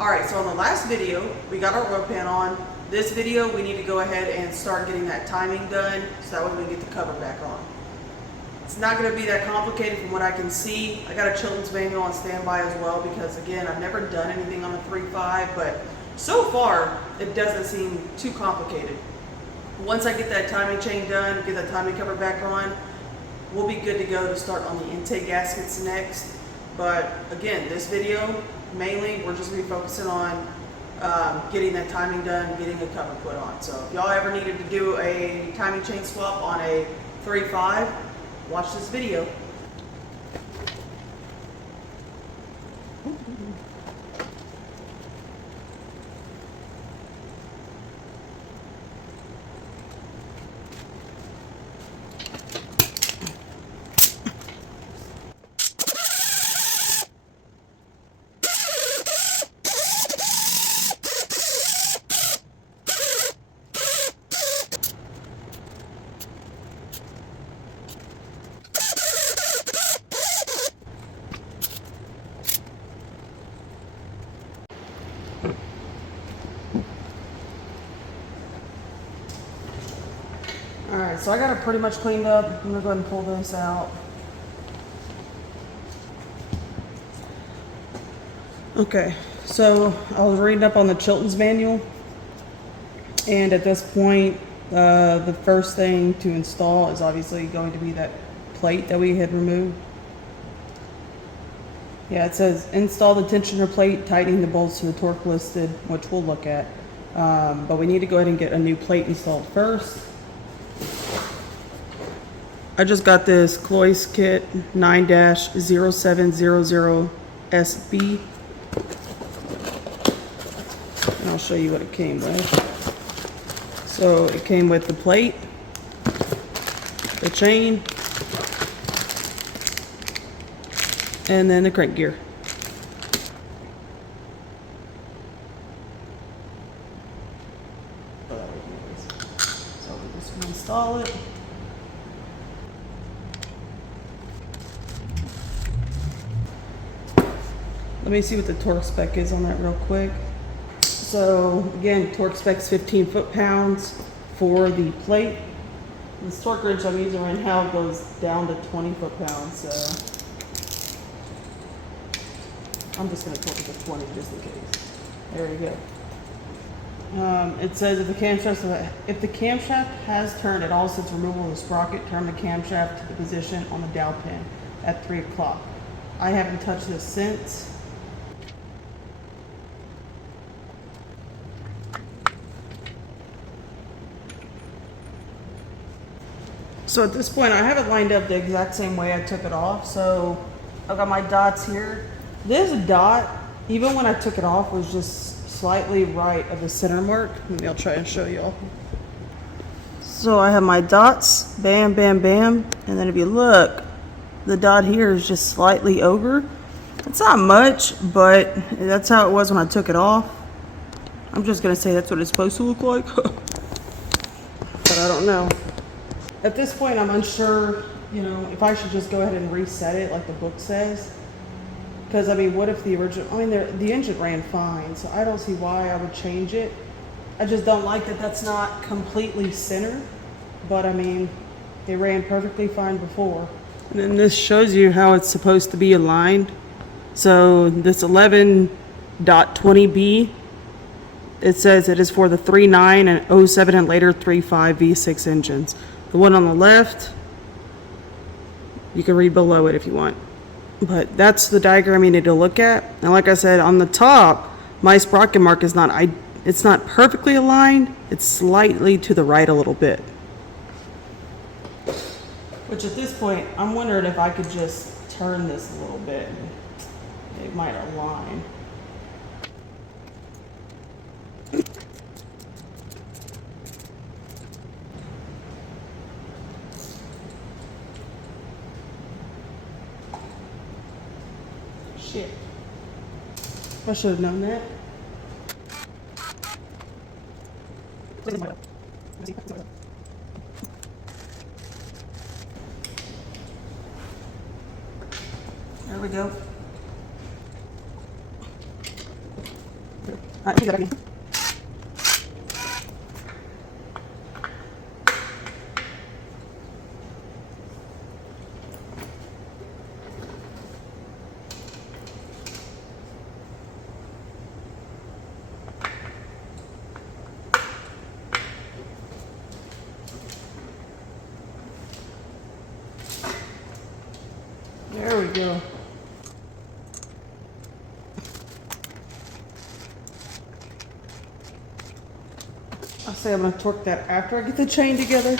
Alright, so on the last video, we got our oil pan on. This video, we need to go ahead and start getting that timing done so that way we can get the cover back on. It's not going to be that complicated from what I can see. I got a Chilton's manual on standby as well because, again, I've never done anything on the 3.5, but so far, it doesn't seem too complicated. Once I get that timing chain done, get that timing cover back on, we'll be good to go to start on the intake gaskets next. But again, this video, mainly, we're just going to be focusing on getting that timing done, getting a cover put on. So if y'all ever needed to do a timing chain swap on a 3.5, watch this video. Alright, so I got it pretty much cleaned up. I'm going to go ahead and pull this out. Okay, so I was reading up on the Chilton's manual, and at this point, the first thing to install is obviously going to be that plate that we had removed. Yeah, it says install the tensioner plate, tightening the bolts to the torque listed, which we'll look at. But we need to go ahead and get a new plate installed first. I just got this Cloyce kit 9-0700SB. And I'll show you what it came with. So it came with the plate, the chain, and then the crank gear. So we're just going to install it. Let me see what the torque spec is on that real quick. So again, torque spec is 15 foot-pounds for the plate. This torque wrench I'm using right now goes down to 20 foot-pounds, so I'm just going to torque it to 20 just in case. There we go. It says if the camshaft has turned at all since removal of the sprocket, turn the camshaft to the position on the dowel pin at 3 o'clock. I haven't touched this since. So at this point, I have it lined up the exact same way I took it off. So I've got my dots here. This dot, even when I took it off, was just slightly right of the center mark. Maybe I'll try and show y'all. So I have my dots, bam, bam, bam. And then if you look, the dot here is just slightly over. It's not much, but that's how it was when I took it off. I'm just gonna say that's what it's supposed to look like. But I don't know. At this point, I'm unsure, if I should just go ahead and reset it like the book says. Because, I mean, what if the engine ran fine, so I don't see why I would change it. I just don't like that that's not completely centered. But, I mean, it ran perfectly fine before. And then this shows you how it's supposed to be aligned. So, this 11.20B, it says it is for the 3.9 and 07 and later 3.5 V6 engines. The one on the left, you can read below it if you want. But that's the diagram you need to look at. And like I said, on the top, my sprocket mark is it's not perfectly aligned. It's slightly to the right a little bit. Which at this point, I'm wondering if I could just turn this a little bit. It might align. Shit. I should have known that. There we go. Use that again. There we go. I say I'm gonna torque that after I get the chain together.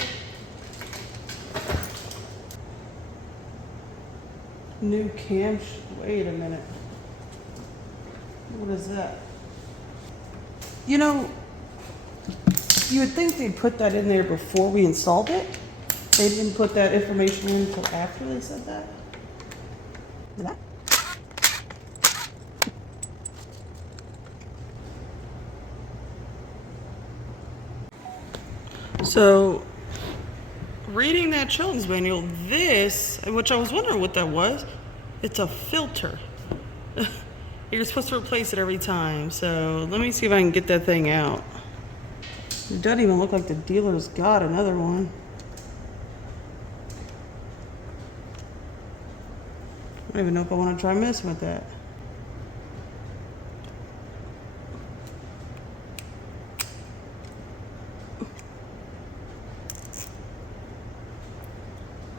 New cam. Wait a minute. What is that? You know, you would think they'd put that in there before we installed it. They didn't put that information in until after they said that. Is that? So, reading that Children's Manual, this, which I was wondering what that was, it's a filter. You're supposed to replace it every time. So, let me see if I can get that thing out. It doesn't even look like the dealer's got another one. I don't even know if I want to try messing with that.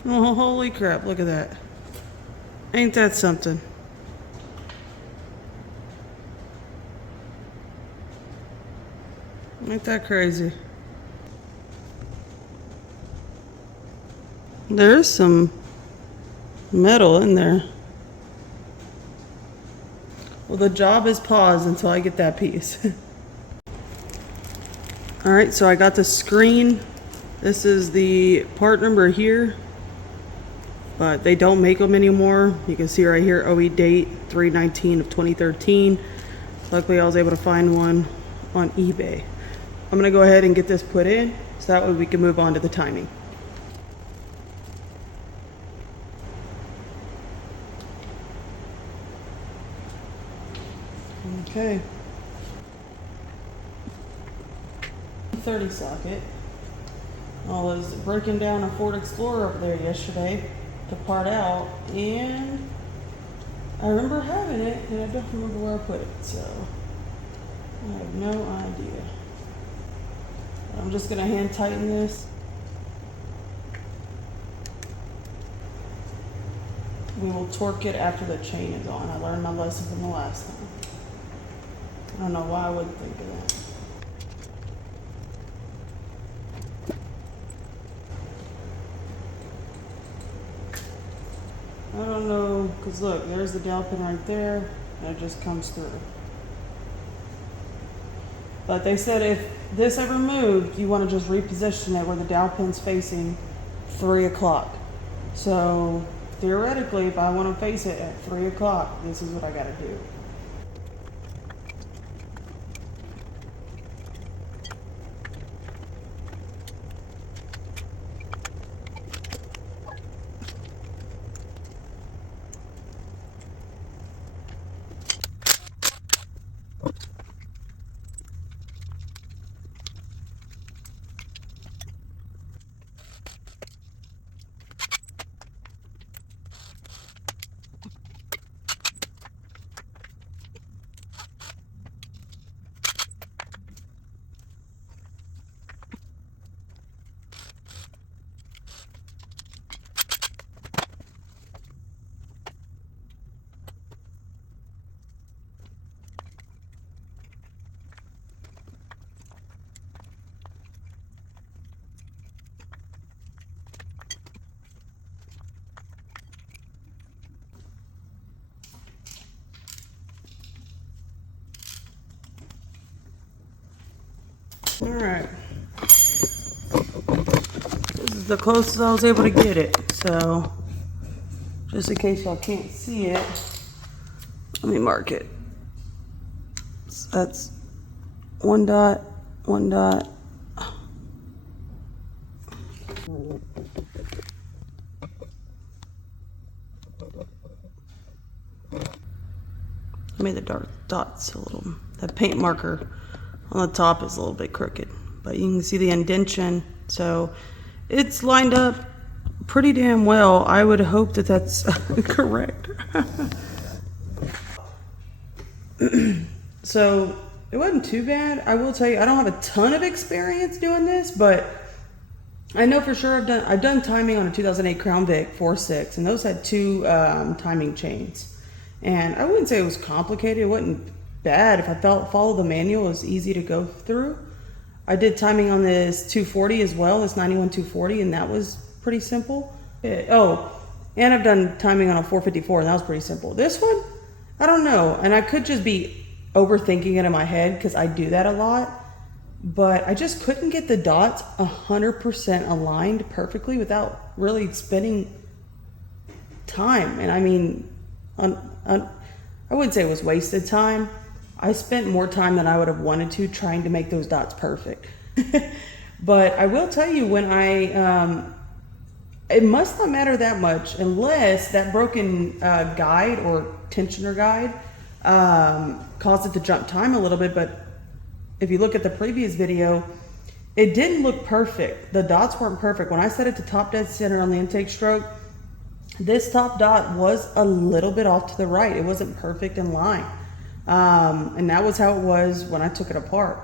Oh, holy crap, look at that. Ain't that something? Ain't that crazy? There's some metal in there. Well, the job is paused until I get that piece. All right, so I got the screen. This is the part number here, but they don't make them anymore. You can see right here, OE date 3/19 of 2013. Luckily, I was able to find one on eBay. I'm gonna go ahead and get this put in, so that way we can move on to the timing. Okay. 30 socket. I was breaking down a Ford Explorer over there yesterday to part out, and I remember having it, and I don't remember where I put it, so I have no idea. I'm just gonna hand tighten this. We will torque it after the chain is on. I learned my lesson from the last time. I don't know why I wouldn't think of that. I don't know, because look, there's the dowel pin right there, and it just comes through. But they said if this ever moved, you want to just reposition it where the dowel pin's facing 3 o'clock. So theoretically, if I want to face it at 3 o'clock, this is what I got to do. All right. This is the closest I was able to get it. So, just in case y'all can't see it, let me mark it. So that's 1 dot, 1 dot. I made the dark dots a little, that paint marker on the top is a little bit crooked, but you can see the indentation. So it's lined up pretty damn well. I would hope that that's correct. So it wasn't too bad. I will tell you, I don't have a ton of experience doing this, but I know for sure I've done timing on a 2008 Crown Vic 4.6, and those had two timing chains. And I wouldn't say it was complicated. It wasn't bad. If I follow the manual, it was easy to go through. I did timing on this 240 as well, this 91 240, and that was pretty simple. Oh, and I've done timing on a 454, and that was pretty simple. This one, I don't know, and I could just be overthinking it in my head because I do that a lot, but I just couldn't get the dots 100% aligned perfectly without really spending time. And I mean, I wouldn't say it was wasted time. I spent more time than I would have wanted to trying to make those dots perfect. But I will tell you, when it must not matter that much unless that broken guide or tensioner guide caused it to jump time a little bit. But if you look at the previous video, it didn't look perfect. The dots weren't perfect. When I set it to top dead center on the intake stroke, this top dot was a little bit off to the right. It wasn't perfect in line. And that was how it was when I took it apart.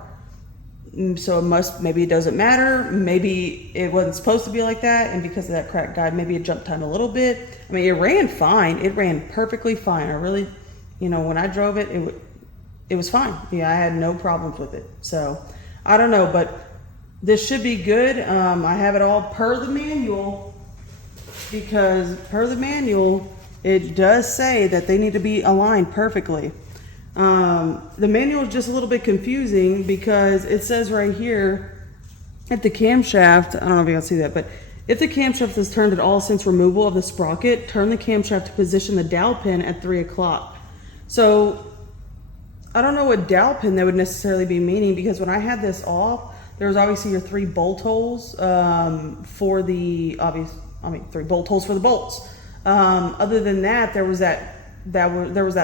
So maybe it doesn't matter. Maybe it wasn't supposed to be like that. And because of that cracked guide, maybe it jumped time a little bit. I mean, it ran fine. It ran perfectly fine. I really, when I drove it, it was fine. Yeah, I had no problems with it. So I don't know, but this should be good. I have it all per the manual, because per the manual, it does say that they need to be aligned perfectly. The manual is just a little bit confusing because it says right here, if the camshaft, I don't know if you can see that, but if the camshaft is turned at all since removal of the sprocket, turn the camshaft to position the dowel pin at 3 o'clock. So I don't know what dowel pin they would necessarily be meaning, because when I had this off, there was obviously your 3 bolt holes for the 3 bolt holes for the bolts. Other than that, there was that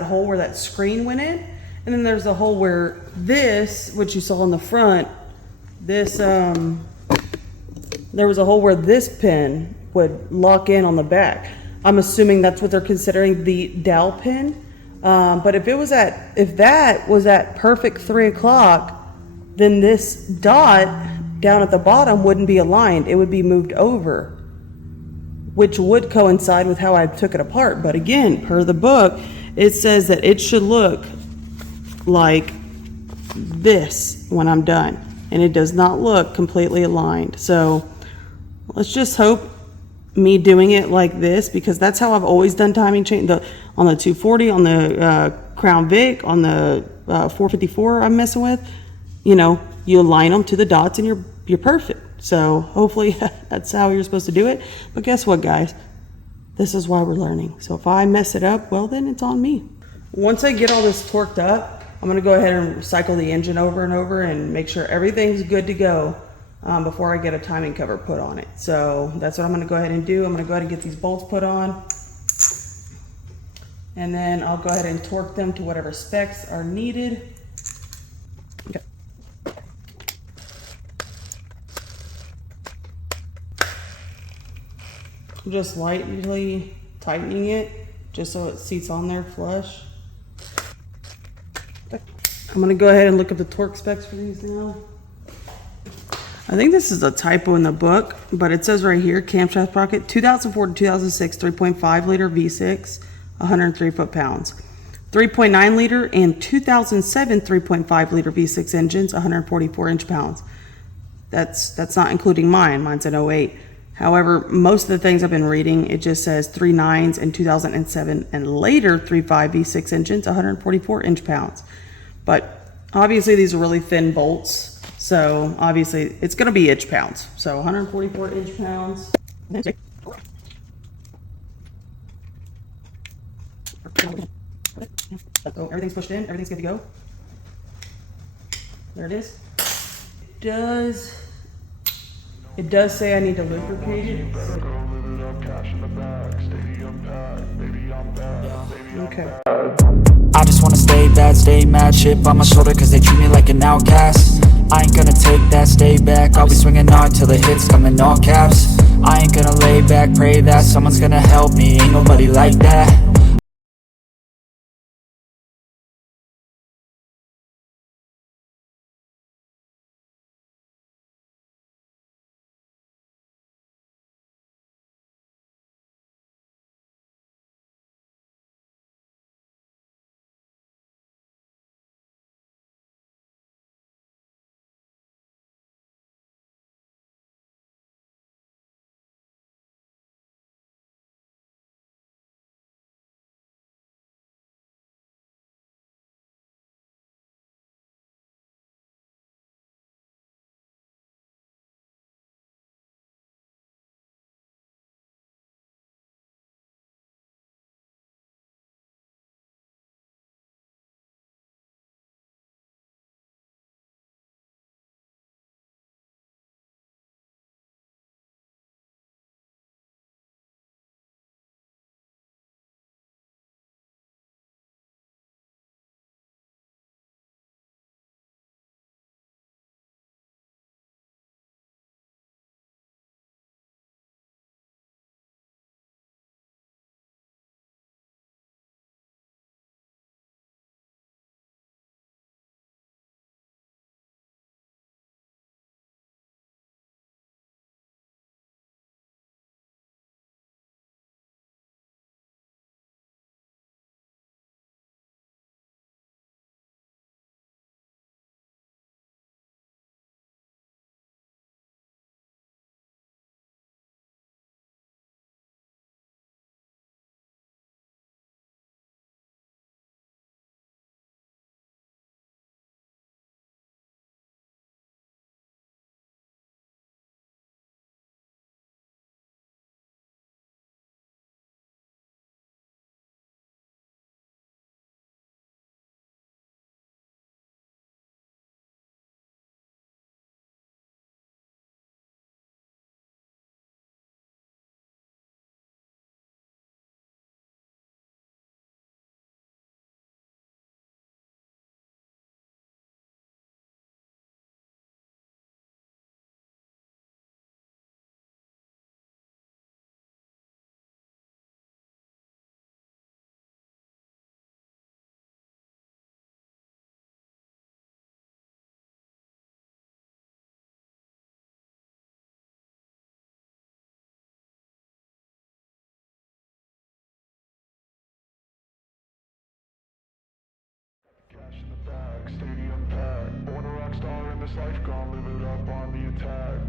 hole where that screen went in, and then there's a hole where this, which you saw in the front, this there was a hole where this pin would lock in on the back. I'm assuming that's what they're considering the dowel pin. But if that was at perfect 3 o'clock, then this dot down at the bottom wouldn't be aligned. It would be moved over, which would coincide with how I took it apart. But again, per the book, it says that it should look like this when I'm done. And it does not look completely aligned. So let's just hope me doing it like this, because that's how I've always done timing chain. On the 240, on the Crown Vic, on the 454 I'm messing with, you align them to the dots and you're perfect. So hopefully that's how you're supposed to do it. But guess what, guys? This is why we're learning. So if I mess it up, well, then it's on me. Once I get all this torqued up, I'm going to go ahead and cycle the engine over and over and make sure everything's good to go before I get a timing cover put on it. So that's what I'm going to go ahead and do. I'm going to go ahead and get these bolts put on. And then I'll go ahead and torque them to whatever specs are needed. Okay. Just lightly tightening it just so it seats on there flush. I'm going to go ahead and look at the torque specs for these now. I think this is a typo in the book, but it says right here, camshaft sprocket, 2004 to 2006, 3.5 liter V6, 103 foot-pounds. 3.9 liter and 2007 3.5 liter V6 engines, 144 inch-pounds. That's not including mine. Mine's an 08. However, most of the things I've been reading, it just says 3.9s in 2007 and later 3.5 V6 engines, 144 inch-pounds. But obviously these are really thin bolts, so obviously it's going to be inch-pounds. So 144 inch-pounds. Oh, everything's pushed in. Everything's good to go. There it is. It does say I need to lubricate it. Okay. I just wanna stay that, stay mad. Chip on my shoulder cause they treat me like an outcast. I ain't gonna take that, stay back. I'll be swinging hard till the hits come in all caps. I ain't gonna lay back, pray that someone's gonna help me. Ain't nobody like that. Cash in the bag, stadium packed. Born a rock star in this life, gone live it up on the attack.